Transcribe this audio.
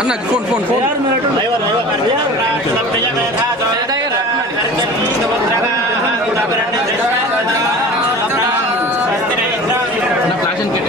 అన్న phone phone phone నా flash and kit